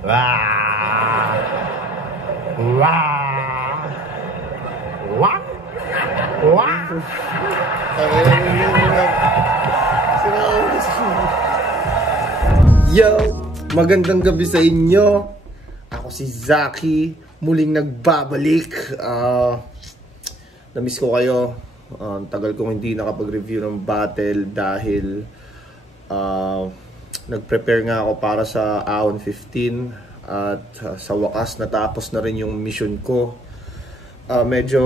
Wah! Wah! Wah! Wah! Yo! Magandang gabi sa inyo. Ako si Zaki. Muling nagbabalik. Namiss ko kayo. Tagal kong hindi nakapag-review ng battle dahil nag-prepare nga ako para sa AON 15 at sa wakas natapos na rin yung mission ko. Medyo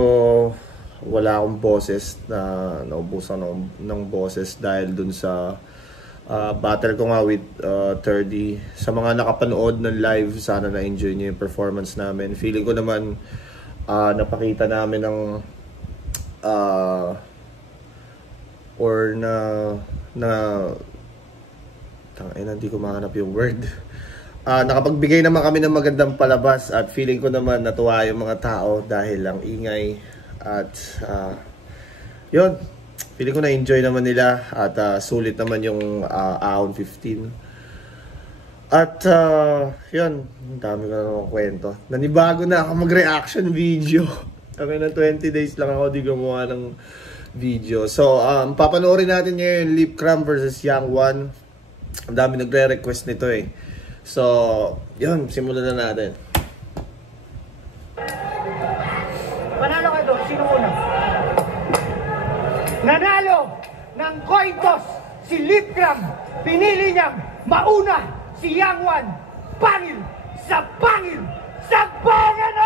wala akong boses, na naubusan ng boses dahil dun sa battle ko nga with 30. Sa mga nakapanood ng live, sana na-enjoy nyo yung performance namin. Feeling ko naman napakita namin ng hindi ko mahanap yung word. Nakapagbigay naman kami ng magandang palabas at feeling ko naman natuwa yung mga tao dahil lang ingay at yun, feeling ko na-enjoy naman nila at sulit naman yung AON 15. At yun, ang dami ko na naman kwento. Nanibago na ako mag-reaction video. Okay na 20 days lang ako di gumawa ng video. So, papanoorin natin ngayon Lipcram versus Young One. Ang dami nagre-request nito eh. So, yun, simulan na natin. Panalo kayo doon, sino una? Nanalo ng coin toss si Lipcram. Pinili niyang mauna si Young One. Pangil sa pangil sa pangil!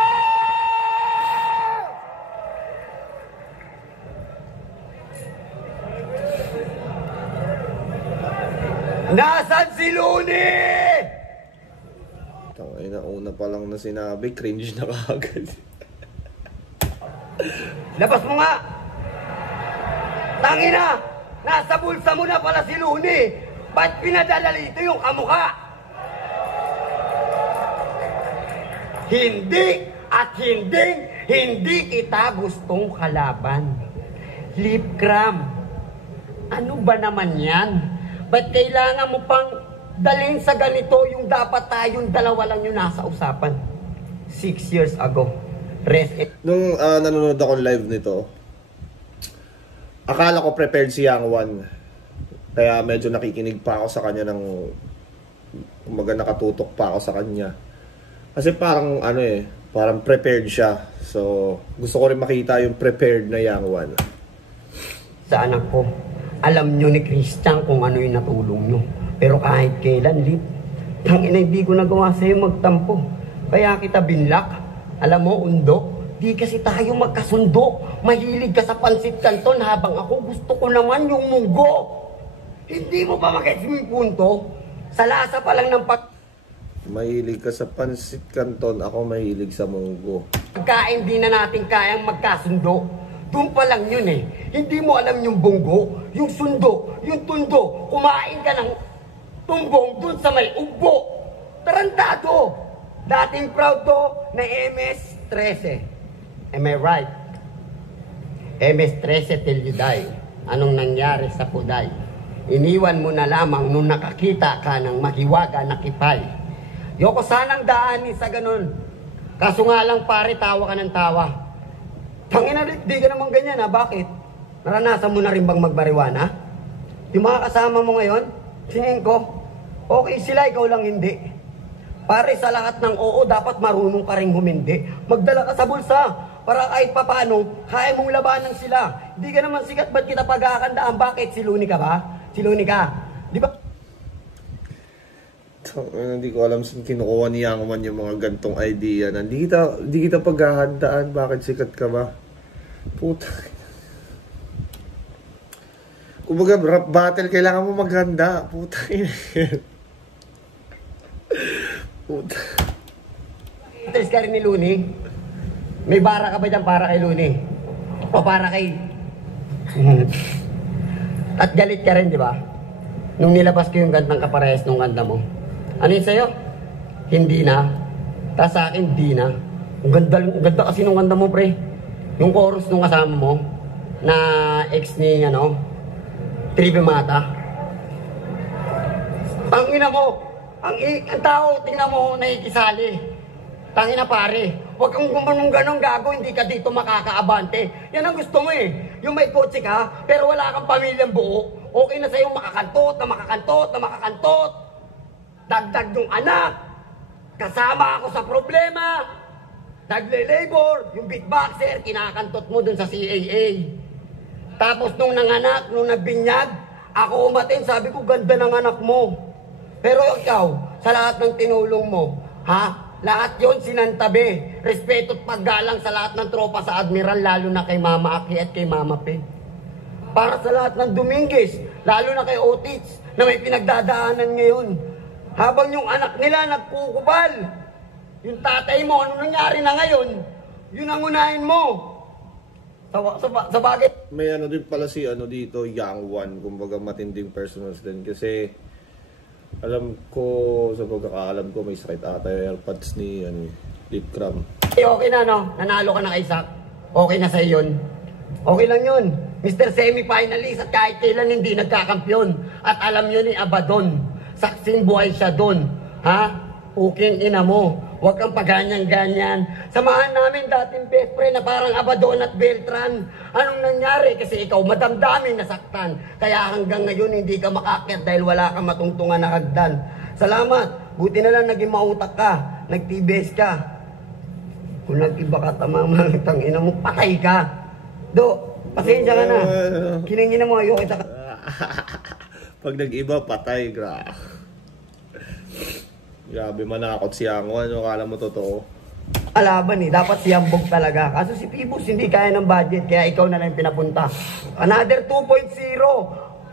Nasaan si Luni? Tangay na, una pa lang na sinabi, cringe na kagad. Labas mo nga! Tangina! Nasa bulsa mo na pala si Luni! Ba't pinadala dito yung kamukha? Hindi at hindi kita gustong kalaban. Lipcram, ano ba naman yan? Ba't kailangan mo pang dalhin sa ganito yung dapat tayong dalawa lang yung nasa usapan? 6 years ago. Nung nanonood ako live nito, akala ko prepared si Young One. Kaya medyo nakikinig pa ako sa kanya ng kumaga nakatutok pa ako sa kanya. Kasi parang parang prepared siya. So, gusto ko rin makita yung prepared na Young One. Sa anak ko, alam nyo ni Christian kung ano yung natulong nyo. Pero kahit kailan, Lip, tangina hindi ko nagawa sa'yo magtampo. Kaya kita binlak. Alam mo, Undo, di kasi tayo magkasundo. Mahilig ka sa pansit canton habang ako gusto ko naman yung munggo. Hindi mo ba makits yung punto? Sa lasa pa lang ng Mahilig ka sa pansit canton, ako mahilig sa munggo. Pagkain di na natin kayang magkasundo. Doon pa lang yun eh. Hindi mo alam yung bunggo, yung sundo, yung tundo. Kumain ka ng tumbong doon sa may ugbo. Tarantado. Dating proud to na MS-13. Am I right? MS-13 till you die. Anong nangyari sa Puday? Iniwan mo na lamang nung nakakita ka ng mahiwaga na kipay. Yoko sanang daanin sa ganun. Kaso nga lang pare, tawa ka ng tawa. Tangina, di ka naman ganyan ha, bakit? Naranasan mo na rin bang magbariwana? Yung mga kasama mo ngayon, singin ko, okay sila, ikaw lang hindi. Pare, sa lahat ng oo, dapat marunong ka rin humindi. Magdala ka sa bulsa, para kahit papano, kaya mong labanan sila. Hindi ka naman sikat, ba't kita pagkakandaan? Bakit? Si Luni ka ba? Si Luni ka? Di ba? Hindi ko alam saan kinukuha ni Young One yung mga gantong idea. Hindi kita paghahandaan. Bakit sikat ka ba? Puta. Kumbaga rap battle, kailangan mo maghanda. Puta. Puta. Interest ka rin ni Luni? May bara ka ba dyan para kay Luni? O para kay... At galit ka rin, di ba? Nung nilabas ko yung gandang kaparehas nung ganda mo. Ano yun sa'yo? Hindi na. Tapos sa akin, di na. Ang ganda kasi nung ganda mo, pre. Yung chorus nung kasama mo, na ex ni, Tribe Mata. Pangina mo, Ang tao, tingnan mo, nakikisali. Tangina pare, huwag kang gumanong ganong gago, hindi ka dito makakaabante. Yan ang gusto mo eh. Yung may kotse ka, pero wala kang pamilyang buo. Okay na sa'yo makakantot na makakantot na makakantot. Dagdag yung anak. Kasama ako sa problema. Nagle-labor, yung beatboxer, kinakantot mo dun sa CAA. Tapos nung nanganak, nung nagbinyag, ako umatin, sabi ko, ganda ng anak mo. Pero ikaw, sa lahat ng tinulong mo, ha? Lahat yon sinantabi. Respeto at paggalang sa lahat ng tropa sa Admiral, lalo na kay Mama Aki at kay Mama Pe. Para sa lahat ng Dominguez, lalo na kay Otits, na may pinagdadaanan ngayon. Habang yung anak nila nagkukubal, yung tatay mo, ano nangyari na ngayon, yun ang unahin mo. Sa bagay. May ano din pala si ano dito, Young One, kumbaga matinding personals din kasi alam ko, sa pagkakaalam ko may sakit ata yung AirPods ni Lip Cram. Okay na no, nanalo ka na kay Zach. Okay na sa'yo yun. Okay lang yun. Mr. Semi-finalist at kahit kailan hindi nagkakampyon. At alam nyo ni Abaddon, saksing buhay siya doon. Ha? Puking ina mo. Huwag kang paganyan-ganyan. Samahan namin dating best friend na parang Abaddon at Beltran. Anong nangyari? Kasi ikaw madamdamin nasaktan. Kaya hanggang ngayon hindi ka makakyat dahil wala kang matungtungan na hagdan. Salamat. Buti na lang naging mautak ka. Nag-TBS ka. Kung nag-iba ka tamamang tangina mo, patay ka. Do, pasensya ka na. Kiningin mo, ayoko kita. Pag nag-iba, patay, Grabe, manakot si Ango. Ano kala mo totoo? Alaban eh, dapat si Ambog talaga. Kaso si Pibus hindi kaya ng budget, kaya ikaw na lang pinapunta. Another 2.0,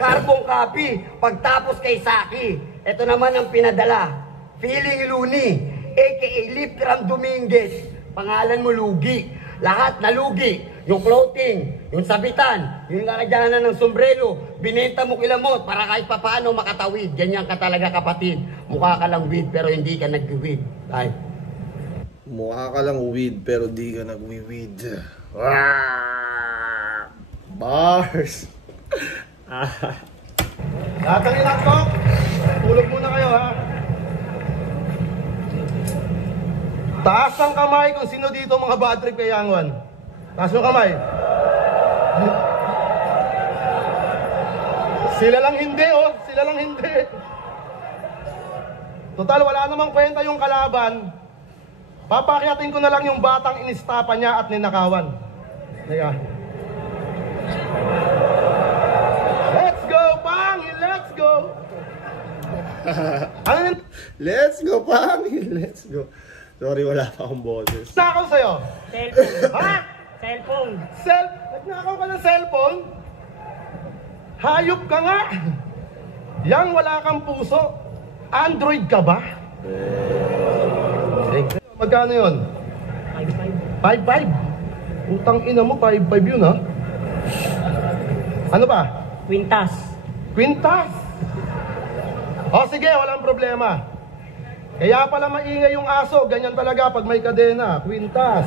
carbon copy, pagtapos kay Saki. Ito naman ang pinadala, Feeling Looney, aka Lip Cram Dominguez. Pangalan mo lugi, lahat na lugi. Yung clothing, yung sabitan, yung lalagyanan ng sombrero, binenta mo kilamot para kahit papaano makatawid. Ganyan ka talaga kapatid. Mukha ka lang weed pero hindi ka nag-weed. Ay. Mukha ka lang weed pero di ka nag-weed. Bars! Lahat ng inaktok, tulog muna kayo ha. Taas ang kamay kung sino dito mga bad trip kay Yangwan. Taas mo kamay. Sila lang hindi oh, sila lang hindi. Total wala namang kwenta yung kalaban. Papakyatin ko na lang yung batang inistapa niya at ninakawan. Kaya. Let's go, Pangi! Let's go! Ano yun? Let's go, Pangi! Let's go. Sorry, wala pa akong boses. Nakaw sa'yo? Cellphone. Ha? Cellphone. Nagnakaw ka ng cellphone? Hayop ka nga! Yang wala kang puso. Android ka ba? Magkano yun? 5-5. Utang ina mo, 5-5 yun ha? Ano ba? Quintas. Quintas! O sige, walang problema. Kaya pala maingay yung aso, ganyan talaga pag may kadena. Quintas.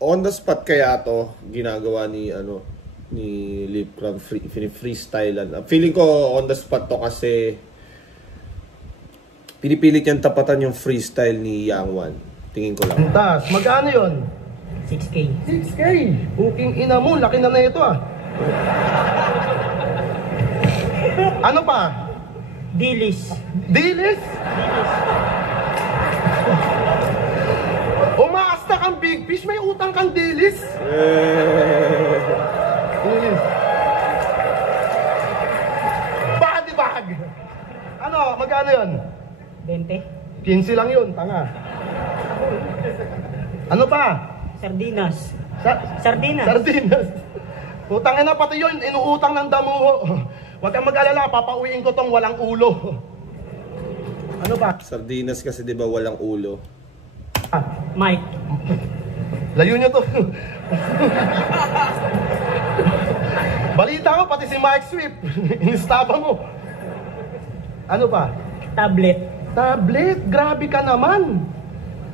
On the spot kaya to ginagawa ni Lip Cram freestyle. Feeling ko on the spot to kasi pinipilit niyang tapatan yung freestyle ni Young One. Tingin ko lang. Quintas, magkano yun? 6K. 6K! Buking ina mo, laki na ito ah. Ano pa? Dilis. Dilis? Umaasta kang big fish, may utang kang dilis? Dilis. Body bag! Ano, magkano yun? 20. 15 lang yun, tanga. Ano pa? Sardinas. Sardinas. Sardinas. Utangin na pati yun, inuutang ng damuho. Huwag kang mag-alala, papauwiin ko tong walang ulo. Ano ba? Sardinas kasi di ba walang ulo. Mike. Layo nyo to. Balita ko, pati si Mike Swift. Inistaba mo. Ano pa? Tablet. Tablet, grabe ka naman.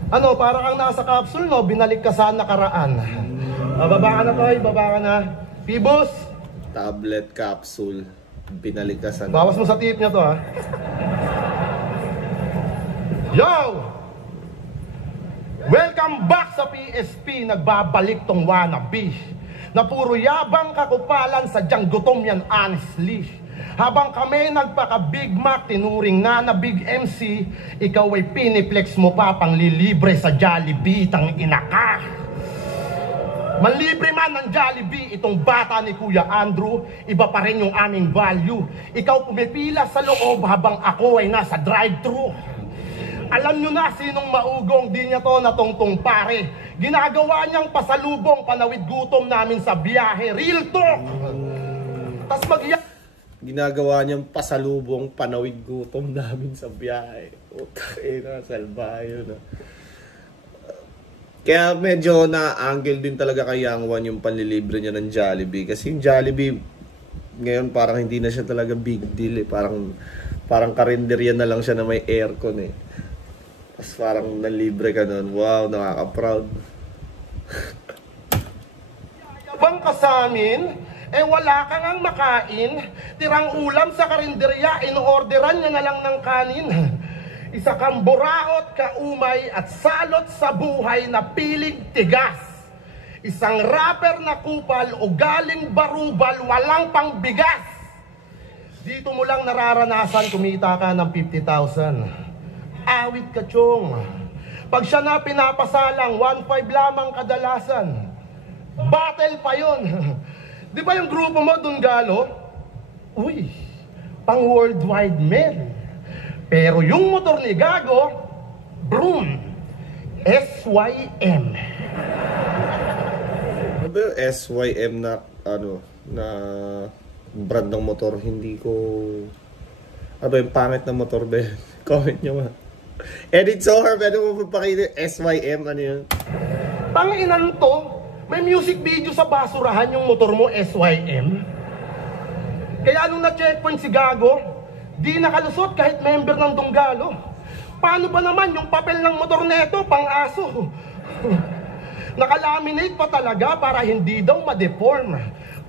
Ano, para kang nasa capsule, no? Binalik ka sa nakaraan. Baba ka na, Toy. Baba ka na. Pibos. Tablet capsule. binalikasan. Bawas mo sa tip niya to, ha? Yo! Welcome back sa PSP. Nagbabalik tong wannabe na puro yabang kakupalan, sadyang gutom yan honestly. Habang kami nagpaka-Big Mac, tinuring na Big MC, ikaw ay piniplex mo pa pang lilibre sa Jollibee, tang inaka. Manlibre man ng Jollibee, itong bata ni Kuya Andrew, iba pa rin yung aming value. Ikaw pumipila sa loob habang ako ay nasa drive-thru. Alam nyo na sinong maugong, di niya to natungtong pare. Ginagawa niyang pasalubong, panawid gutom namin sa biyahe. Real talk! Tas Ginagawa niyang pasalubong, panawid gutom namin sa biyahe. Okay na, salbayo na. Kaya medyo na-angle din talaga kay Yang Wan yung panlilibre niya ng Jollibee. Kasi yung Jollibee, ngayon parang hindi na siya talaga big deal eh. Parang karinderya na lang siya na may aircon eh. Tapos parang nalibre ka nun. Wow, nakaka-proud. Yabang ka sa amin, eh wala kang ang makain. Tirang ulam sa karinderya, in-orderan niya na lang ng kanin. Isa kang buraot, kaumay at salot sa buhay na piling tigas. Isang rapper na kupal o galing barubal, walang pangbigas. Dito mo lang nararanasan kumita ka ng 50,000. Awit ka, chong. Pag siya na pinapasalang, 1.5 lamang kadalasan. Battle pa yon. Di ba yung grupo mo, Dunggalo? Uy, pang worldwide men. Pero yung motor ni Gago, Broom, SYM. Ano ba yung SYM na, na brand ng motor? Hindi ko... Ano ba yung pangit na motor ba? Comment nyo nga. Edit Sohar, pwede mo papakita SYM, ano yun? Panginan to, may music video sa basurahan yung motor mo, SYM. Kaya nung na-checkpoint si Gago, di nakalusot kahit member ng Dunggalo. Paano ba naman yung papel ng motor neto, pang-aso? Nakalaminate pa talaga para hindi daw ma-deform.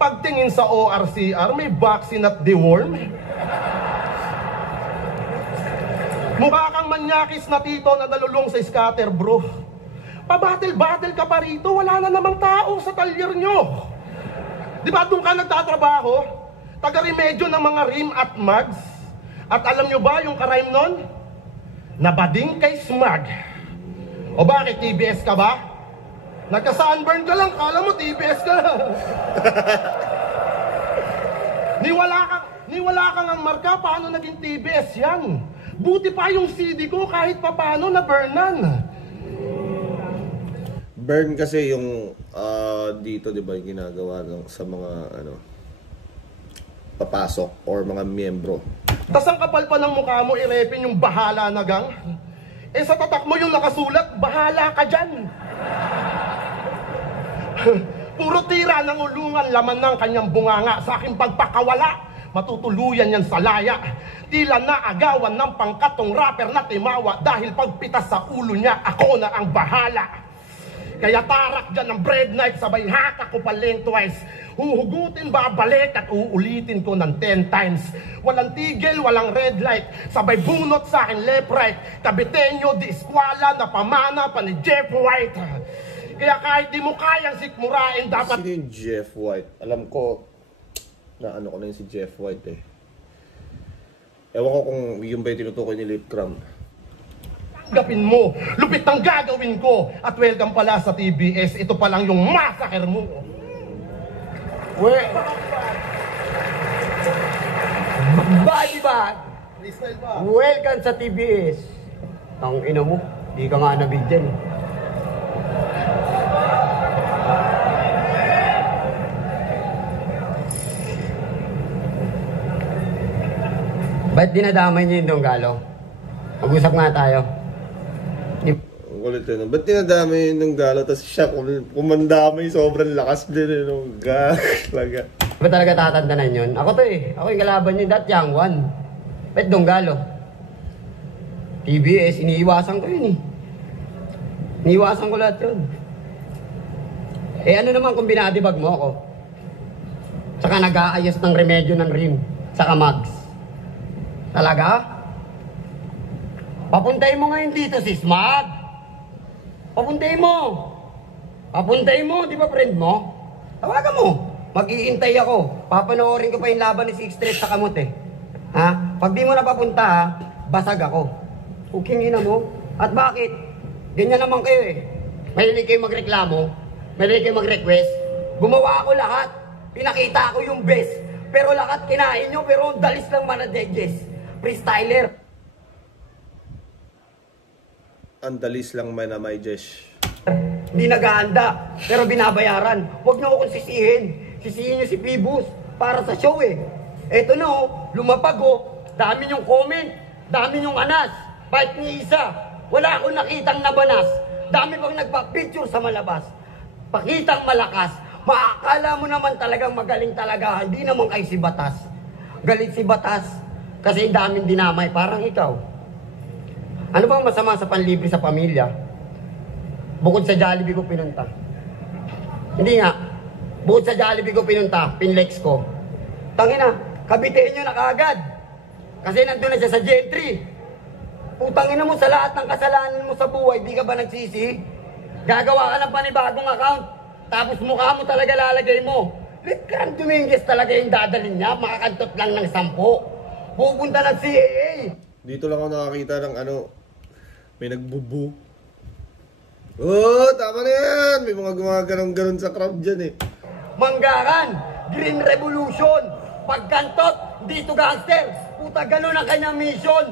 Pagtingin sa ORCR, may vaccine at deworm. Mukha kang manyakis na tito na nalulong sa scatter, bro. Pabatel-batel ka pa rito, wala na namang tao sa talyer nyo. Di ba doon ka nagtatrabaho? Taga-remedyo ng mga rim at mugs. At alam nyo ba yung karime nun? Nabading kay smug. O bakit, TBS ka ba? Nagka-sunburn ka lang, kala mo TBS ka. Niwala kang ang marka, paano naging TBS yan? Buti pa yung CD ko kahit papano na burnan. Burn kasi yung dito, di ba, yung ginagawa sa mga papasok or mga miyembro. Tas ang kapal pa ng mukha mo, irepin yung bahala na gang. Eh sa tatak mo yung nakasulat, bahala ka dyan. Puro tira ng ulungan, laman ng kanyang bunganga sa aking pagpakawala. Matutuluyan yan sa laya. Tila naagawan ng pangkatong rapper na timawa dahil pagpitas sa ulo niya, ako na ang bahala. Kaya tarak dyan ng bread knife, sabay hatak ko pa lengthwise. Huhugutin, babalik at uulitin ko ng 10 times. Walang tigil, walang red light, sabay bunot sa akin left right. Kabitenyo, di eskwala, na pamana pa ni Jeff White. Kaya kahit di mo kayang sikmurain, dapat... Sino yung Jeff White? Alam ko, na ko na yun si Jeff White eh. Ewan ko kung yung ba yung tinutukoy ni Lip Cram. Tanggapin mo, lupit ang gagawin ko. At welcome pala sa TBS, ito pa lang yung massacre mo. Body bag! Welcome sa TBS. Ang ina mo, di ka nga nabigyan eh. Ba't dinadamay niyo yung Dunggalo? Mag-usap nga tayo. Ang kulit yun. Ba't dinadamay yung Dunggalo? Tapos siya kumandamay, sobrang lakas din yung talaga. Ba't talaga tatandanan yun? Ako to eh. Ako yung kalaban niyo, that young one. Ba't Dunggalo? TBS, iniiwasan ko yun eh. Iniiwasan ko lahat yun. Eh ano naman kung binadibag mo ako? Saka nag-aayos ng remedyo ng rim. Tsaka Mags. Talaga? Papuntahin mo ngayon dito si Smag. Papuntahin mo. Papuntahin mo, di ba friend mo? Tawagan mo. Mag-iintay ako. Papanoorin ko pa yung laban ni Six Street sa kamot eh. Ha? Pag di mo na papunta ha, basag ako. Huking ina mo. At bakit? Ganyan naman kayo eh. Mahilig kayo magreklamo. Mahilig kayo mag-request. Gumawa ako lahat. Pinakita ko yung best. Pero lahat kinain nyo, pero dalis lang manadejes. Freestyler. Ang dalis lang man na may Jesh. Hindi nag-aanda, pero binabayaran. Huwag na akong sisihin. Sisihin niyo si Phoebus para sa show eh. Eto na oh, lumapag oh. Dami niyong comment, dami niyong anas. Bite ni isa, wala akong nakitang nabanas. Dami pang nagpa-picture sa malabas. Pakitang malakas, maakala mo naman talagang magaling talaga. Hindi naman kay si Batas. Galit si Batas kasi daming dinamay, parang ikaw. Ano bang masama sa panlibre sa pamilya? Bukod sa Jollibee ko pinunta. Hindi nga. Bukod sa Jollibee ko pinunta, pinlex ko. Tangina, kabitiin nyo na kaagad. Kasi nandun na siya sa Gentry. Putangina mo sa lahat ng kasalanan mo sa buhay, di ka ba nagsisi? Gagawa ka ng panibagong account. Tapos mukha mo talaga lalagay mo. Litran Dominguez talaga yung dadalhin niya. Makakantot lang ng 10. Pupunta ng CAA. Dito lang ako nakakita ng ano, may nagbubu. Oh, tama na yan! May mga gumaganon-ganon sa crowd dyan eh. Manggaran, Green Revolution, pagkantot, dito gangster, puta ganun ang kanyang mission.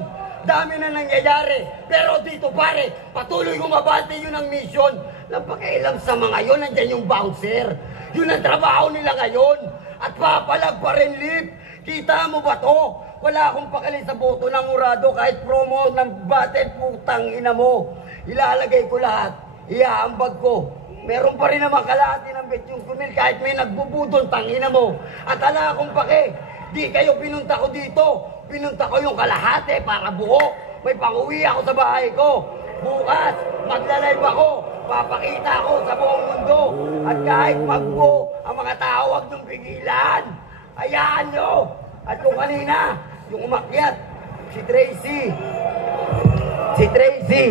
Dami na nangyayari, pero dito pare, patuloy humabante yun ang mission. Napakialam sa mga yun, nandyan yung bouncer. Yun ang trabaho nila ngayon. At papalag pa rin lip. Kita mo ba to? Wala akong pakali sa boto ng Murado kahit promo ng battle, putang ina mo. Ilalagay ko lahat. Iaambag ko. Meron pa rin naman kalahati ng Betsyong Kumil kahit may nagbubudol, tangina mo. At ala akong pake. Di kayo pinunta ko dito. Pinunta ko yung kalahati para buo. May pang-uwi ako sa bahay ko. Bukas, magla-live ako. Papakita ako sa buong mundo. At kahit magbuo, ang mga tao huwag niyong pigilan. Hayaan nyo. At kung kanina, yung umakyat, si Tracy,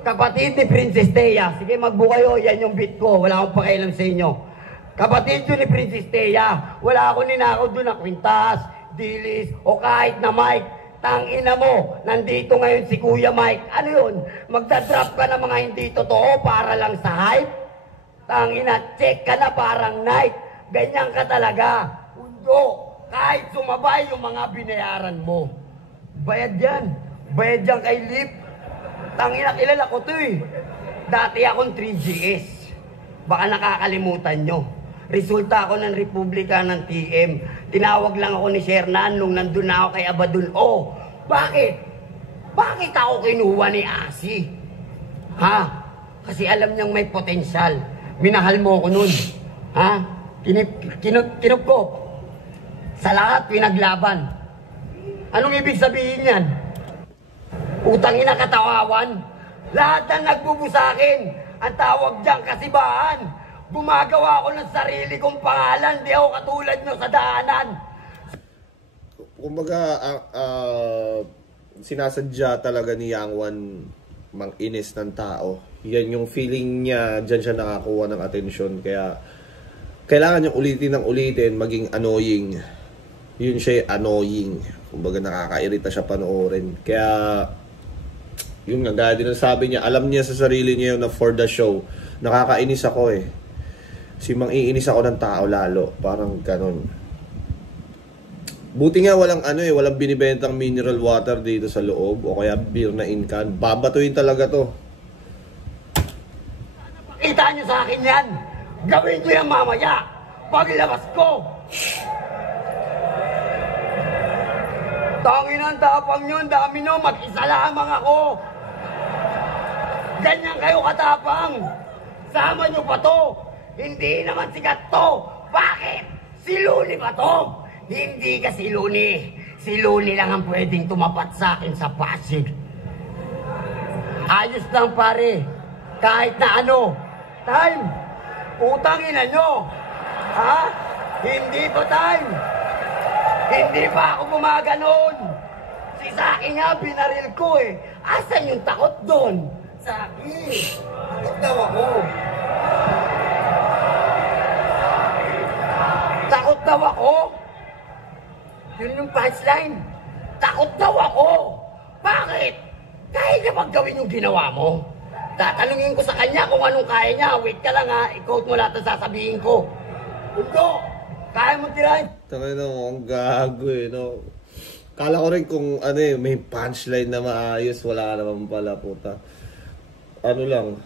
kapatid ni Princess Thea. Sige, magbuo kayo, yan yung beat ko. Wala akong pakialam sa inyo. Kapatid yun ni Princess Thea. Wala akong ninakaw doon na kwintas, dilis, o kahit na mic. Tangina mo, nandito ngayon si Kuya Mike. Ano yun? Magdadrop ka ng mga hindi totoo para lang sa hype? Tangina, check ka na parang night. Ganyan ka talaga. Undo. Kahit sumabay yung mga binayaran mo. Bayad yan. Bayad yan kay Lip. Tangina, kilala ko to eh. Dati akong 3GS. Baka nakakalimutan nyo. Resulta ako ng Republika ng TM. Tinawag lang ako ni Shernan nung nandun na ako kay Abadul. Oh, bakit? Bakit ako kinuha ni Asi? Ha? Kasi alam niyang may potensyal. Minahal mo ko nun. Ha? Kinop ko. Sa lahat, pinaglaban. Anong ibig sabihin yan? Utang ina katawawan. Lahat na nagbubu sa akin. Ang tawag dyan kasibahan. Gumagawa ako ng sarili kong pangalan. Di ako katulad nyo sa daanan. Kumbaga, sinasadya talaga ni Yang Wan mang-inis ng tao. Yan yung feeling niya, dyan siya nakakuha ng atensyon. Kaya, kailangan niyang ulitin ng ulitin, maging annoying. Yun siya annoying. Kumbaga nakakairita siya panoorin. Kaya, yun nga, gaya din ang sabi niya, alam niya sa sarili niya yun na for the show. Nakakainis ako eh. Si mang-iinis ako ng tao lalo. Parang ganon. Buti nga walang walang binibentang mineral water dito sa loob o kaya beer na in can. Babatuin talaga to. Pakita niyo sa akin yan. Gawin ko yan mamaya. Paglabas ko. Tangin ang tapang nyo, dami nyo, mag-isa lamang ako. Ganyan kayo katapang. Sama nyo pa to. Hindi naman sikat to. Bakit? Si Luni ba to? Hindi ka si Luni. Si Luni lang ang pwedeng tumapat sa akin sa Pasig. Ayos lang pare. Kahit na ano. Time. Utangin na nyo. Ha? Hindi to time. Hindi pa ako gumaganon. Si Saki nga, binaril ko eh. Asan yung takot doon? Saki, takot daw ako. Takot daw ako? Yun yung punchline. Takot daw ako. Bakit? Kaya niya bang gawin yung ginawa mo? Tatanungin ko sa kanya kung anong kaya niya. Wait ka lang ha, i-quote mo lahat ang sasabihin ko. Undo, kaya mo tirahin. Tangay na mo, ang gago eh, no? Kala ko rin kung ano eh, may punchline na maayos, wala naman pala, puta. Ano lang,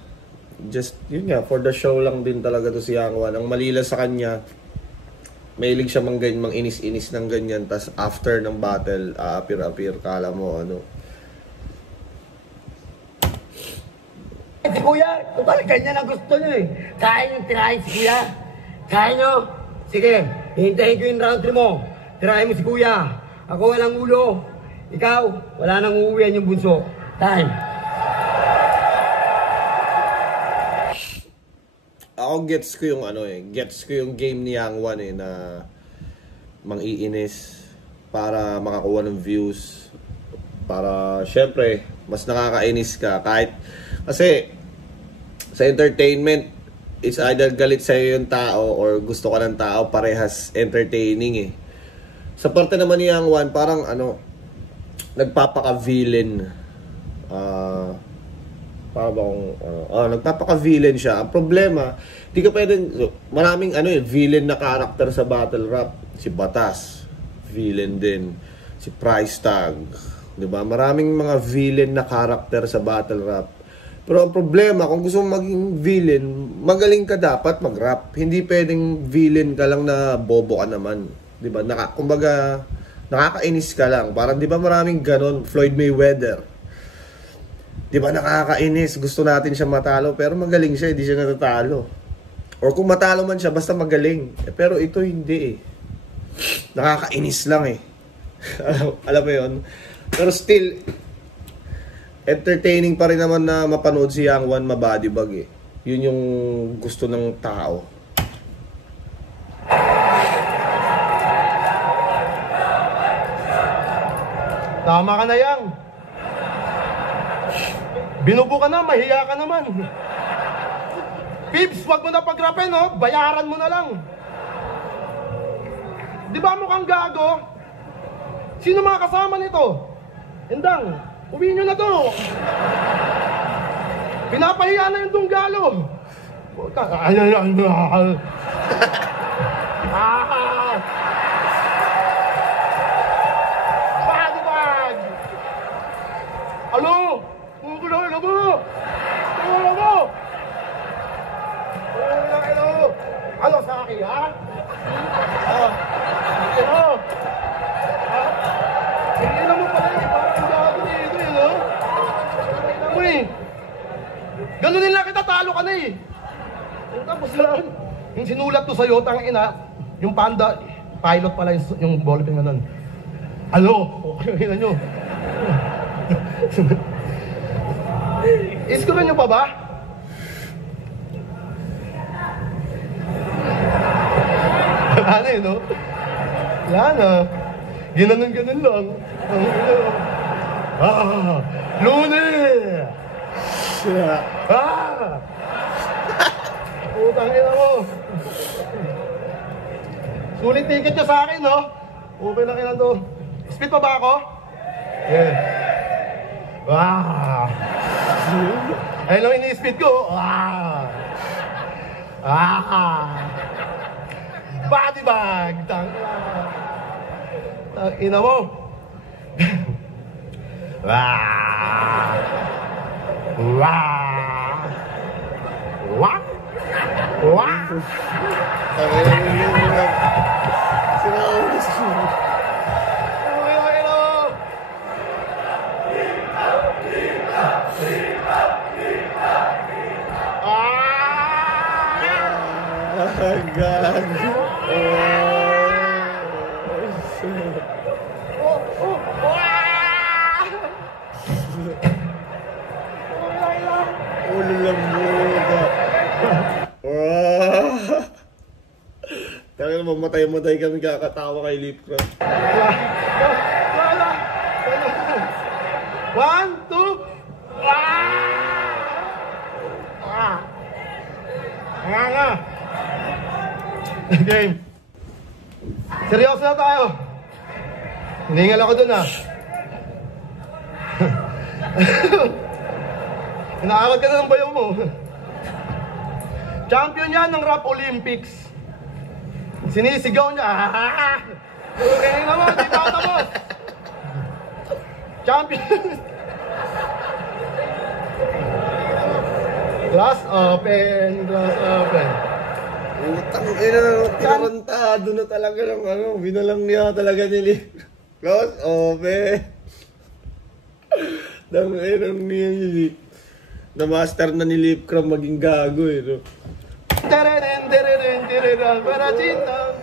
just, yun nga, for the show lang din talaga to si Yang Wan. Ang malila sa kanya, mahilig siya mang inis-inis ng ganyan, tas after ng battle, appear, kala mo, ano. Si Kuya, total, ganyan ang gusto niyo eh. Kaya niyong tirahin si Kuya. Kaya niyo? Sige, hihintayin ko yung round 3 mo. Tirahin mo si Kuya. Ako walang ulo. Ikaw, wala nang uuwihan yung bunso. Time. Ako gets ko yung ano eh, gets ko yung game ni Yang Wan eh, na mang-iinis para makakuha ng views. Para, syempre, mas nakakainis ka. Kahit, kasi, sa entertainment, it's either galit sa'yo yung tao or gusto ka ng tao, parehas entertaining eh. Sa parte naman ni Yang Wan, parang ano, nagpapaka-villain. Nagpapaka-villain siya. Ang problema, di ka pwedeng, maraming ano eh, villain na character sa battle rap. Si Batas, villain din. Si Price Tag, di ba? Maraming mga villain na character sa battle rap. Pero ang problema, kung gusto mong maging villain, magaling ka dapat mag-rap. Hindi pwedeng villain ka lang na bobo ka naman. Di ba? Kumbaga, nakakainis ka lang. Parang di ba maraming ganon, Floyd Mayweather. Di ba nakakainis, gusto natin siya matalo, pero magaling siya, hindi siya natatalo. Or kung matalo man siya, basta magaling. Pero ito hindi eh. Nakakainis lang eh. alam mo yun? Pero still, entertaining pa rin naman na mapanood si Yang Wan mabadibag eh. Yun yung gusto ng tao. Tama ka na, Yang. Binubo ka na, mahiya ka naman. Pips, wag mo na pagrapin, no? Bayaran mo na lang. Di ba mukhang gago? Sino mga kasama nito? Endang, uwi nyo na to. Pinapahiya na yung tunggalo. Bad! Alo? Ano mo? Ano sa akin, ha? Ano? Hindi na mo pala eh. Parang gago dito eh, no? Hindi mo eh. Ganunin lang kita, talo ka na eh. Tapos lang, yung sinulat ko sa'yo, tangina, yung panda, pilot pala yung ballpen nga nun. Ano? Okay na nyo. Iskuran nyo pa ba? Wala na no? Wala na. Ginanon-ganon lang. Luni! Putang ina mo. Sulit ticket nyo sa akin, no? Okay lang ina to. Spit pa ba ako? Yeah. Ayun lang ini-spit ko. Body bag. Ina mo. mamatay-matay kami kakatawa kay Lipcram. Wala. 1, 2. Nga. Game. Seryoso na tayo. Hiningal ako dun Inaawag ka na ng bayaw mo. Champion yan ng Rap Olympics. Sinisigaw niya. Okay naman, di ba tapos? Champion. Glass open. Utang ina, tinarantado na talaga ng binalang niya talaga ni Lipcram. Close open. Nang niya na-master na ni Lipcram maging gago no? Para cinta.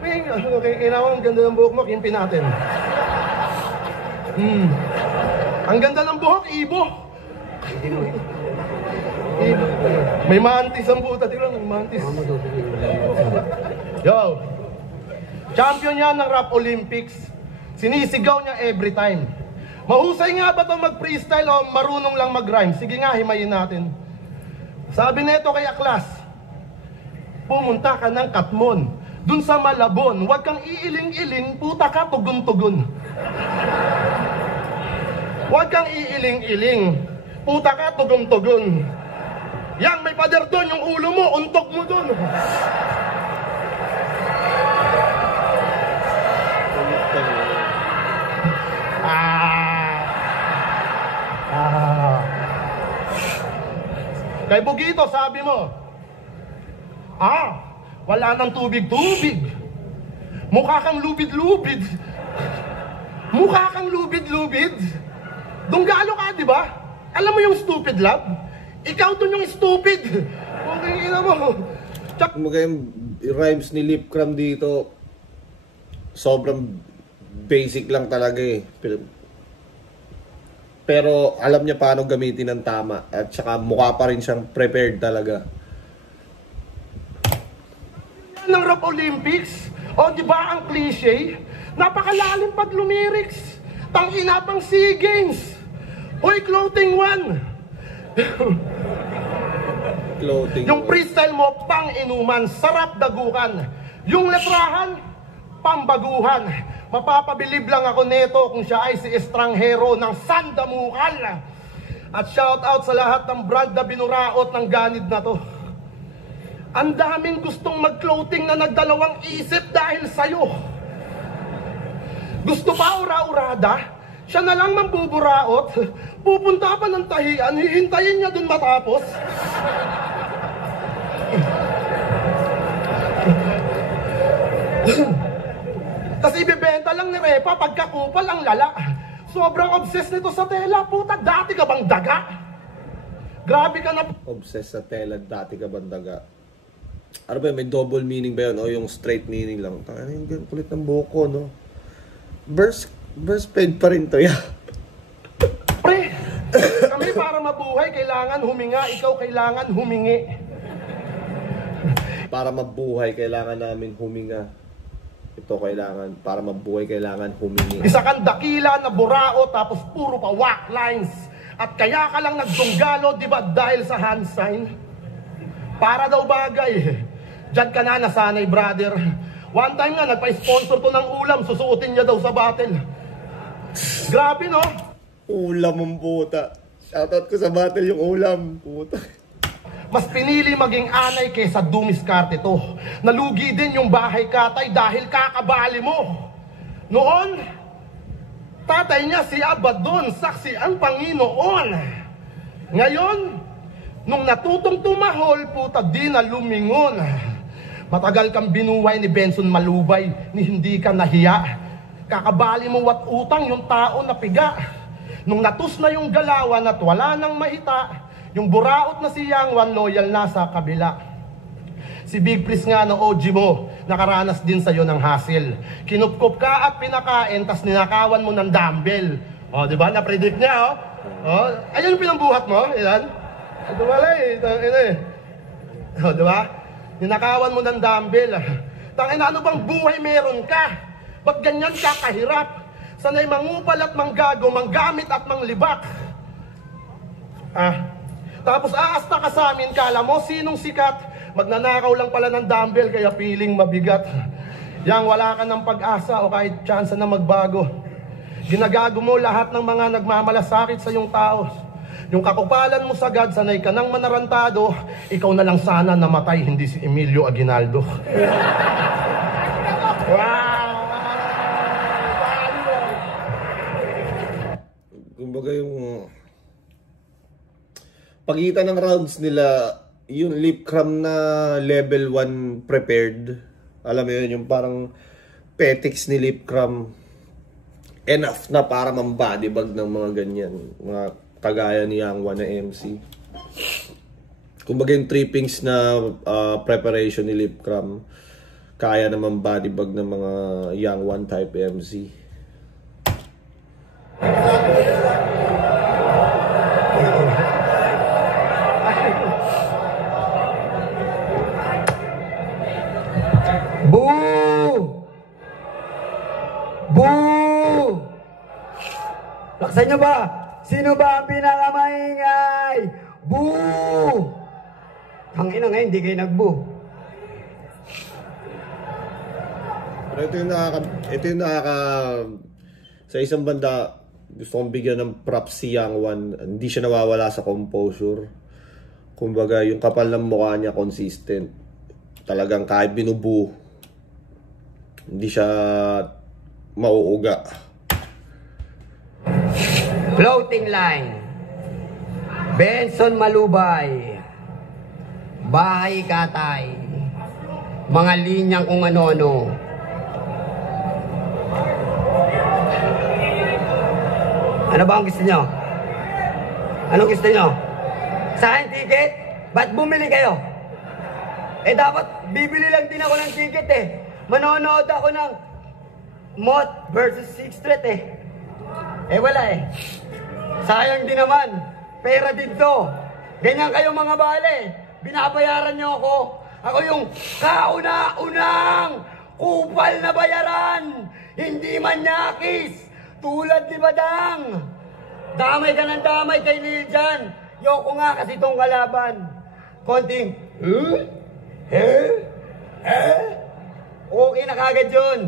Okay, kailangan ang ganda ng buhok mo, kimpin natin. Ang ganda ng buhok, Ibo. May mantis ang buta, tignan, may mantis. Yo. Champion yan ng Rap Olympics. Sinisigaw niya every time. Mahusay nga ba ito mag-freestyle o marunong lang mag-rhyme? Sige nga, himayin natin. Sabi nito kay Aklas, pumunta ka ng Katmon, dun sa Malabon, huwag kang iiling-iling, puta ka tugon-tugon. Huwag kang iiling-iling, puta ka tugon-tugon. Yang may pader doon, yung ulo mo, untok mo doon. Kay Bugito, sabi mo, wala nang tubig-tubig. Mukha kang lubid-lubid. Mukha kang lubid-lubid. Dunggalo ka, di ba? Alam mo yung stupid love? Ikaw dun yung stupid. Okay, ina mo. Yung rhymes ni Lipcram dito, sobrang basic lang talaga eh. Pero alam niya paano gamitin ng tama. At saka mukha pa rin siyang prepared talaga. Ng Rap Olympics, o di ba ang cliche? Napakalalim pag lumirics. Tangina pang SEA Games. Hoy, clothing one. Clothing Yung freestyle mo, pang inuman, sarap dagukan. Yung letrahan, pambaguhan. Mapapabilib lang ako neto kung siya ay si estranghero ng Sandamukal. At shout out sa lahat ng brand na binuraot ng ganid na to. Ang daming gustong mag-clothing na nagdalawang isip dahil sa'yo. Gusto pa ura-urada? Siya na lang mambuburaot. Pupunta pa ng tahian, hihintayin niya dun matapos. Tapos ibibenta lang ni Repa pagkakupal ang lala. Sobrang obsessed nito sa tela. Puta, dati ka bang daga? Grabe ka na. Obsessed sa tela, dati ka bang daga? Ano ba yun? May double meaning ba yun? O yung straight meaning lang? Ano yung kulit ng buhok ko, no? Verse peg pa rin to, yeah. Pre, kami para mabuhay, kailangan huminga. Ikaw kailangan humingi. Para mabuhay, kailangan namin huminga. Ito kailangan, para mabuhay, kailangan humingi. Isa kang dakila na burao tapos puro pa whack lines. At kaya ka lang nagdunggalo, di ba, dahil sa hand sign? Para daw bagay. Diyan ka na nasanay, brother. One time nga, nagpa-sponsor to ng ulam, susuotin niya daw sa battle. Grabe, no? Ulam ang puta. Shoutout ko sa battle yung ulam, puta. Mas pinili maging anay kaysa dumiskarte to. Nalugi din yung bahay katay dahil kakabali mo. Noon, tatay niya si Abaddon, saksi ang Panginoon. Ngayon, nung natutong tumahol, puta di na lumingon. Matagal kang binuhay ni Benson Malubay, ni hindi ka nahiya. Kakabali mo wat utang yung tao na piga. Nung natus na yung galawan at wala nang mahita, yung buraot na si Yang Wan loyal na sa kabila. Si Big Pris nga na OG mo, nakaranas din sa'yo ng hassle. Kinupkup ka at pinakain, tas ninakawan mo ng dumbbell. O, di ba? Na-predict niya, o. Ayun pinambuhat mo, ilan? Ito wala eh. O, di ba? Ninakawan mo ng dumbbell. Tangina, ano bang buhay meron ka? Ba't ganyan ka kahirap? Sanay mangupal at manggago, manggamit at manglibak. Tapos aasta ka sa amin, kala mo sinong sikat? Magnanakaw lang pala ng dumbbell kaya feeling mabigat. Yang wala ka ng pag-asa o kahit chance na magbago. Ginagago mo lahat ng mga nagmamalasakit sa iyong tao. Yung kakupalan mo sagad, sanay ka ng manarantado, ikaw na lang sana namatay, hindi si Emilio Aguinaldo. Wow! Kumbaga yung pagitan ng rounds nila, yung lip cram na level 1 prepared, alam mo yun, yung parang petics ni lip cram, enough na para mambodybag ng mga ganyan, mga kagaya ni Yang One na MC. Kumbaga yung trippings na preparation ni lip cram, kaya naman bodybag ng mga Yang One type MC. Boo! Boo! Laksan nyo ba? Sino ba ang pinakamaingay? Boo! Tangina nga, hindi kayo nag-boo. Pero ito yung nakaka sa isang banda, gusto kong bigyan ng props si Yang One. Hindi siya nawawala sa composure. Kumbaga, yung kapal ng mukha niya consistent. Talagang kahit binubu, hindi siya mauuga. Floating line. Benson Malubay. Bahay Katay. Mga linyang kung ano-ano. Ano ba ang gusto nyo? Anong gusto nyo? Sa akin ticket? Ba't bumili kayo? Eh dapat bibili lang din ako ng ticket eh. Manonood ako ng Mott versus Sixth Street eh. Eh wala eh. Sayang din naman. Pera din to. Ganyan kayo mga bale. Binabayaran nyo ako. Ako yung kauna-unang kupal na bayaran. Hindi manyakis. Tulad ni Badang. Damay ka ng damay kay Lil Jan. Yoko nga kasi tong kalaban. Konting, okay na kagad yun.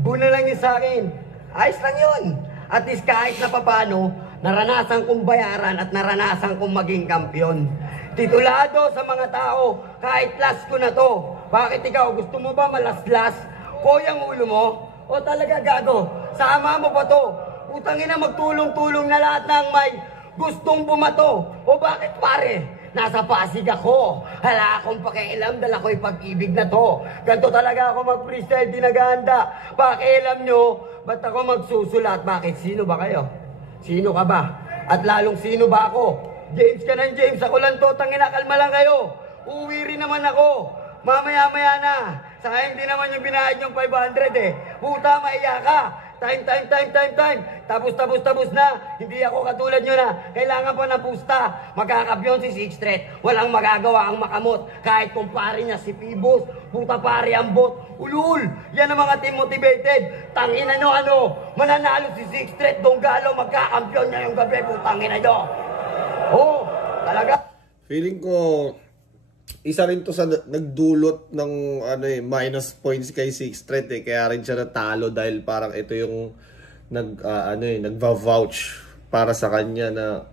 Buna lang yun sa akin. Ayos lang yun. At least kahit na papano, naranasan kong bayaran at naranasan kong maging kampiyon. Titulado sa mga tao, kahit last ko na to. Bakit ikaw, gusto mo ba malaslas? Koyang ulo mo? O talaga gago? Sama mo ba to? Utangin na magtulong-tulong na lahat ng may gustong bumato. O bakit pare? Nasa Pasig ako. Hala akong pakialam, dala ko yung pag-ibig na to. Ganto talaga ako mag-freestyle, di naghahanda. Pakialam nyo, ba't ako magsusulat? Bakit? Sino ba kayo? Sino ka ba? At lalong sino ba ako? James ka ng James, ako lang to, tangina, kalma lang kayo. Uwi rin naman ako. Mamaya-maya na. Saka hindi naman yung binayad yung 500 eh. Puta, maiya ka. Time. Tapos na. Hindi ako katulad nyo na. Kailangan pa ng pusta. Magkakapyon si Sixth Street. Walang magagawa ang makamot. Kahit kung pare niya si Pibos. Puta pare ang bot. Ulul. Yan ang mga team motivated. Tangina nyo ano. Mananalo si Sixth Street. Donggalo magkakampyon niya yung gabi. Putangina nyo. Oh, talaga. Feeling ko isa rin to sa nagdulot ng minus points kay Sixth Street eh. Kaya rin siya natalo dahil parang ito yung nagva-vouch para sa kanya na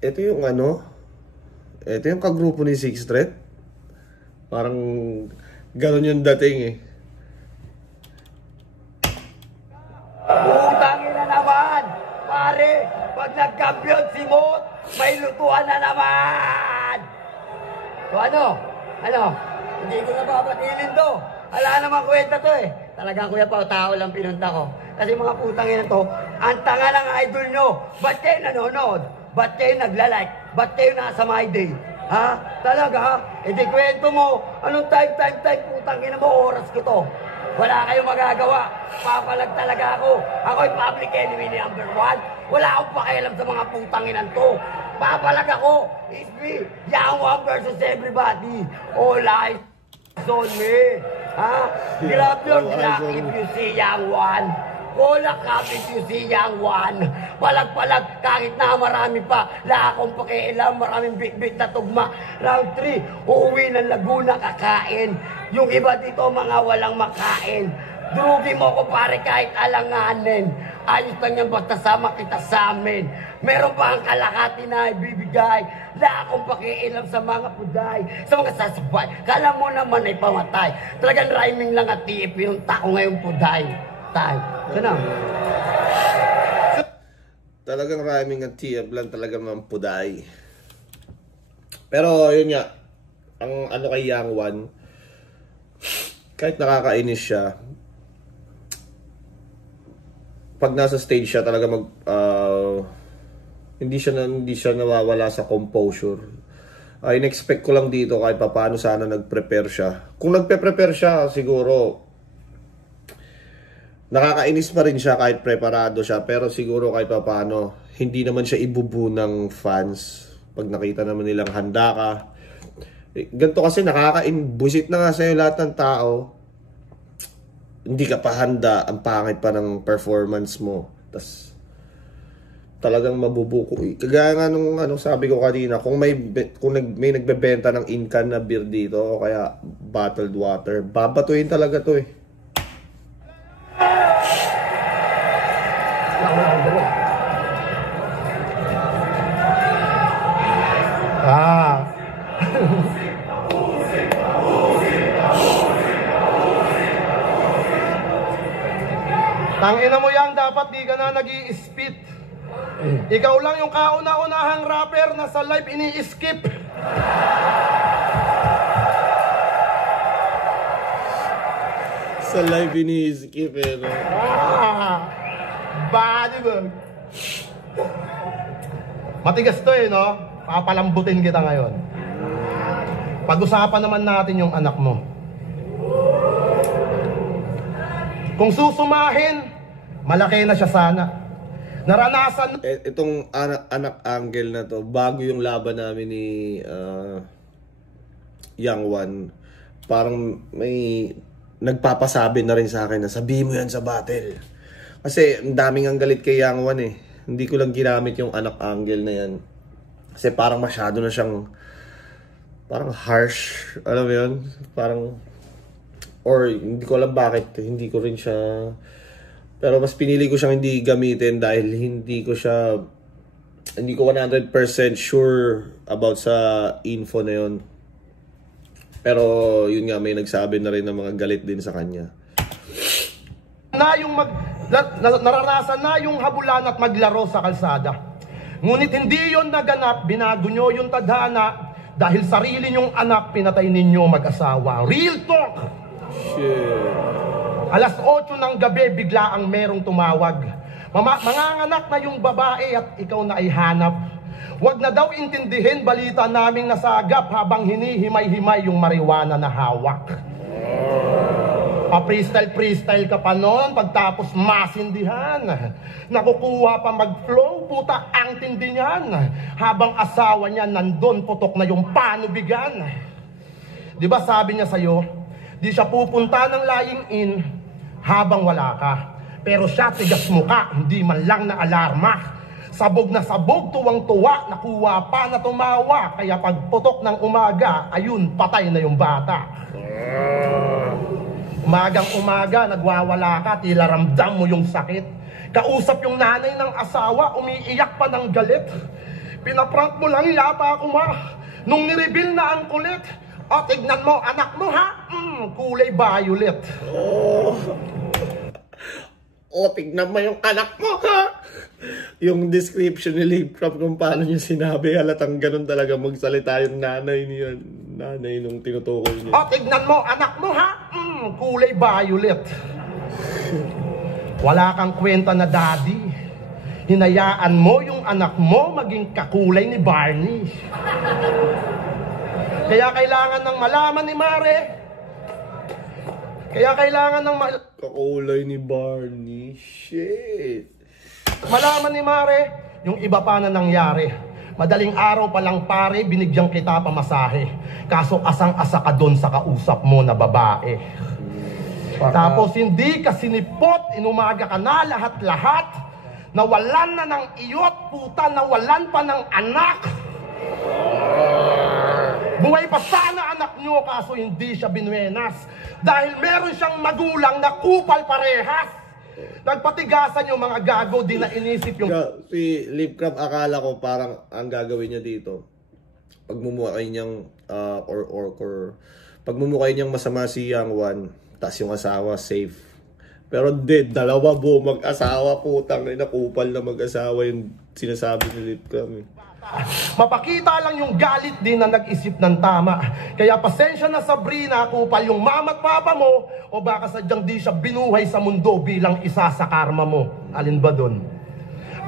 ito yung ito yung kagrupo ni Sixth Street. Parang gano'n yung dating eh. Utangin na naman! Pare, pag nagkampiyon si Mott, may lutuan na naman! So ano? Hindi ko na babatilin to. Ala naman kwenta to eh. Talagang Kuya Pao, tao lang pinunta ko. Kasi mga putang ina to, ang tanga ng idol nyo. Ba't kayo nanonood? Ba't kayo naglalike? Ba't kayo nasa my day? Ha? Talaga? E di kwento mo. Anong time, putang ina mo, oras ko to. Wala kayong magagawa. Papalag talaga ako. Ako'y public enemy ni number 1. Wala akong pakialam sa mga putang inan to. Papalag ako. It's me. Yang One versus everybody. All eyes on me. Ha? Grab your black if you see young one. Kulak up if you see young one. Palag-palag kahit na marami pa. Wala akong pakialam, maraming bit-bit na tugma. Round 3, uuwi ng Laguna kakain. Yung iba dito mga walang makain. Drugi mo ko pare kahit alanganin. Ayos lang yan basta sama kita sa amin. Meron pa ang kalahati na ibibigay. Wala akong pakialam sa mga puday, sa mga sasabay. Kala mo naman ay pamatay. Talagang rhyming lang at tiip yung tako ngayong puday. Tay. Sana. Talagang rhyming at tiip lang talaga mga puday. Pero yun nga, ang ano kay Young One, kahit nakakainis siya, pag nasa stage siya talaga hindi siya nawawala sa composure. In-expect ko lang dito kahit paano sana nag-prepare siya. Kung nagpe-prepare siya, siguro nakakainis pa rin siya kahit preparado siya. Pero siguro kahit paano hindi naman siya ibubu ng fans pag nakita naman nilang handa ka. Ganito kasi buisit na nga sa'yo lahat ng tao. Hindi ka pa handa, ang pangit pa ng performance mo. Tas talagang mabubuko. Kagaya nga nung sabi ko kanina, kung may nagbebenta ng in-can na beer dito o kaya bottled water, babatuin talaga to eh. Tangina mo yan, dapat di ka na nag-i-spit. Ikaw lang yung kauna-unahang rapper na sa live ini-skip. Sa live ini-skip eh, no? Body bag. Matigas to eh, no? Papalambutin kita ngayon. Pag-usapan naman natin yung anak mo. Kung susumahin, malaki na siya sana. Naranasan. Itong anak angle na to, bago yung laban namin ni Young One, parang may nagpapasabi na rin sa akin na sabihin mo yan sa battle. Kasi ang daming ang galit kay Young One eh. Hindi ko lang ginamit yung anak angle na yan. Kasi parang masyado na siyang parang harsh. Alam mo yun? Parang or hindi ko alam bakit, hindi ko rin siya, pero mas pinili ko siyang hindi gamitin dahil hindi ko 100% sure about sa info na yun. Pero yun nga, may nagsabi na rin ng mga galit din sa kanya. Naranasan na yung habulan at maglaro sa kalsada. Ngunit hindi yon naganap, binago nyo yung tadhana dahil sarili nyong anak pinatay ninyo mag-asawa. Real talk! Shit. Alas 8 ng gabi, bigla ang merong tumawag. Manganganak na yung babae at ikaw na ay hanap. Huwag na daw intindihin balita naming nasagap habang hinihimay-himay yung marijuana na hawak. Pa-freestyle ka pa noon, pagtapos masindihan. Nakukuha pa mag-flow, puta ang tindi niyan. Habang asawa niya nandun, putok na yung panubigan. Di ba sabi niya sa'yo, di siya pupunta ng lying in habang wala ka. Pero siya tigas muka, hindi man lang na alarma. Sabog na sabog, tuwang-tuwa, nakuha pa na tumawa. Kaya pagputok ng umaga, ayun, patay na yung bata. Umagang umaga, nagwawala ka, tila ramdam mo yung sakit. Kausap yung nanay ng asawa, umiiyak pa ng galit. Pinaprank mo lang yata kuma. Nung nireveal na ang kulit, o, tignan mo, anak mo ha? Kulay violet. Tignan mo yung anak mo ha? Yung description ni Livecraft kung paano niya sinabi, halatang ganun talaga magsalita yung nanay niya. Nanay nung tinutukoy niya. O, tignan mo, anak mo ha? Kulay violet. Wala kang kwenta na daddy. Hinayaan mo yung anak mo maging kakulay ni Barney. Kaya kailangan ng malaman ni Mare. Kakulay ni Barney. Shit. Malaman ni Mare, yung iba pa na nangyari. Madaling araw pa lang pare, binigyan kita pamasahe. Kaso asang-asa ka doon sa kausap mo na babae. Tapos hindi ka sinipot, inumaga ka na lahat-lahat, nawalan na ng iyot, puta, nawalan pa ng anak. Buhay pa sana anak nyo, kaso hindi siya binuenas. Dahil meron siyang magulang na kupal parehas. Nagpatigasan yung mga gago, di na inisip yung... Si Lip Crab, akala ko parang ang gagawin niya dito, pagmumukay niyang, pagmumukay niyang masama si Yang One, tas yung asawa safe. Pero hindi, dalawa mag-asawa, putang na nakupal na mag-asawa yung sinasabi ni Lip Crab. Mapakita lang yung galit din na nag-isip ng tama. Kaya pasensya na Sabrina, kupal yung mama at papa mo, o baka sadyang di siya binuhay sa mundo bilang isa sa karma mo. Alin ba dun?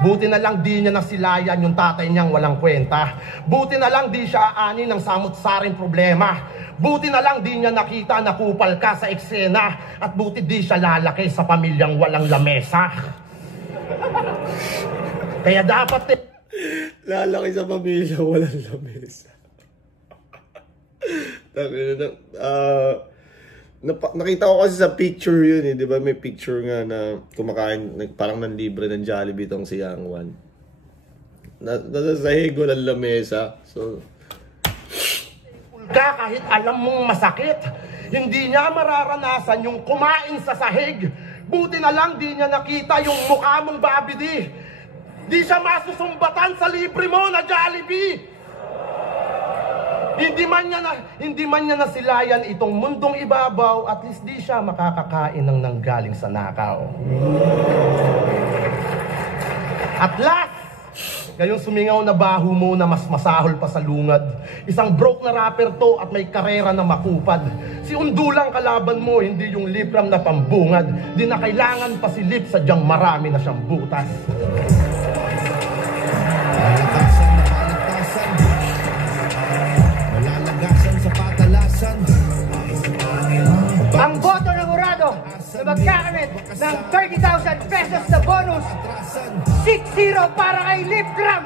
Buti na lang di niya nasilayan yung tatay niyang walang kwenta. Buti na lang di siya aanin ng samut-saring problema. Buti na lang di niya nakita na kupal ka sa eksena. At buti di siya lalaki sa pamilyang walang lamesa. Kaya dapat lalaki sa pamilya, walang lamesa. Nakita ko kasi sa picture yun eh, di ba? May picture nga na kumakain, parang nanlibre ng Jollibee tong si Yang One. Nasa sahig, walang lamesa. So, ka kahit alam mong masakit, hindi niya mararanasan yung kumain sa sahig. Buti na lang di niya nakita yung mukha mong babidi. Di siya masusumbatan sa libre mo na Jollibee. Hindi man niya nasilayan itong mundong ibabaw, at least di siya makakakain ng nanggaling sa nakaw. At last, ngayong sumingaw na baho mo na mas masahol pa sa lungad. Isang broke na rapper to at may karera na makupad. Si Undulang kalaban mo, hindi yung Lipram na pambungad. Di na kailangan pa si Lip, sadyang marami na siyang butas. Malalagasan sa patalasan. Ang boto ng Urado na magkakamit ng 30,000 pesos na bonus, 6-0 para kay Lip Crab.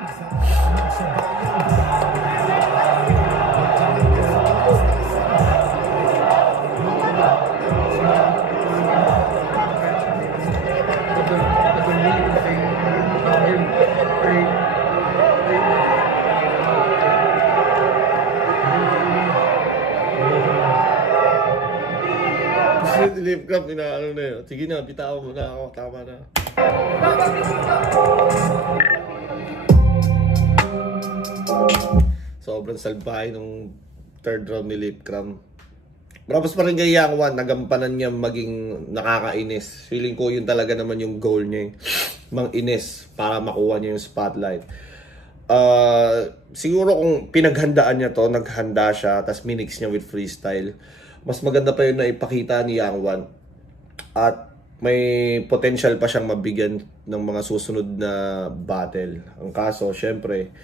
Lip Crab, inaano na yun. Sige na, bitawan mo na ako. Tama na. Sobrang salbahay nung third round ni Lip Crab. Tapos pa rin kay Yang One, nagampanan niya maging nakakainis. Feeling ko yun talaga naman yung goal niya. Mang-inis para makuha niya yung spotlight. Siguro kung pinaghandaan niya to, naghanda siya, tapos minix niya with freestyle. Mas maganda pa yun na ipakita ni Yang One. At may potential pa siyang mabigyan ng mga susunod na battle. Ang kaso, syempre,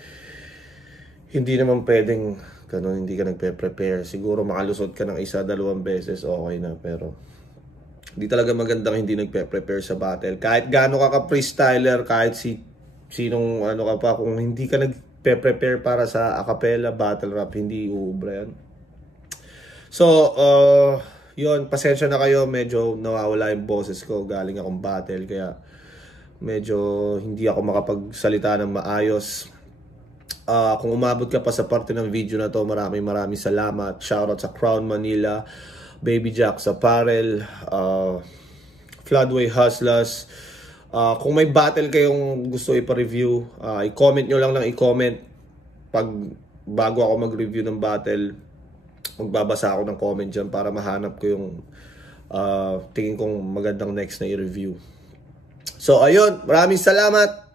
hindi naman pwedeng ganun, hindi ka nagpe-prepare. Siguro makalusot ka ng 1-2 beses, okay na. Pero hindi talaga magandang hindi nagpe-prepare sa battle. Kahit gaano ka ka-freestyler, kahit sinong ano ka pa, kung hindi ka nagpe-prepare para sa acapella battle rap, hindi uubra yan. So, yun, pasensya na kayo, medyo nawawala yung boses ko, galing akong battle, kaya medyo hindi ako makapagsalita ng maayos. Kung umabot ka pa sa parte ng video na to, maraming salamat. Shoutout sa Crown Manila, Baby Jack sa Apparel, Floodway Hustlers. Kung may battle kayong gusto ipa-review, i-comment nyo lang i-comment. Bago ako mag-review ng battle, magbabasa ako ng comment dyan para mahanap ko yung tingin kong magandang next na i-review. So ayun, maraming salamat.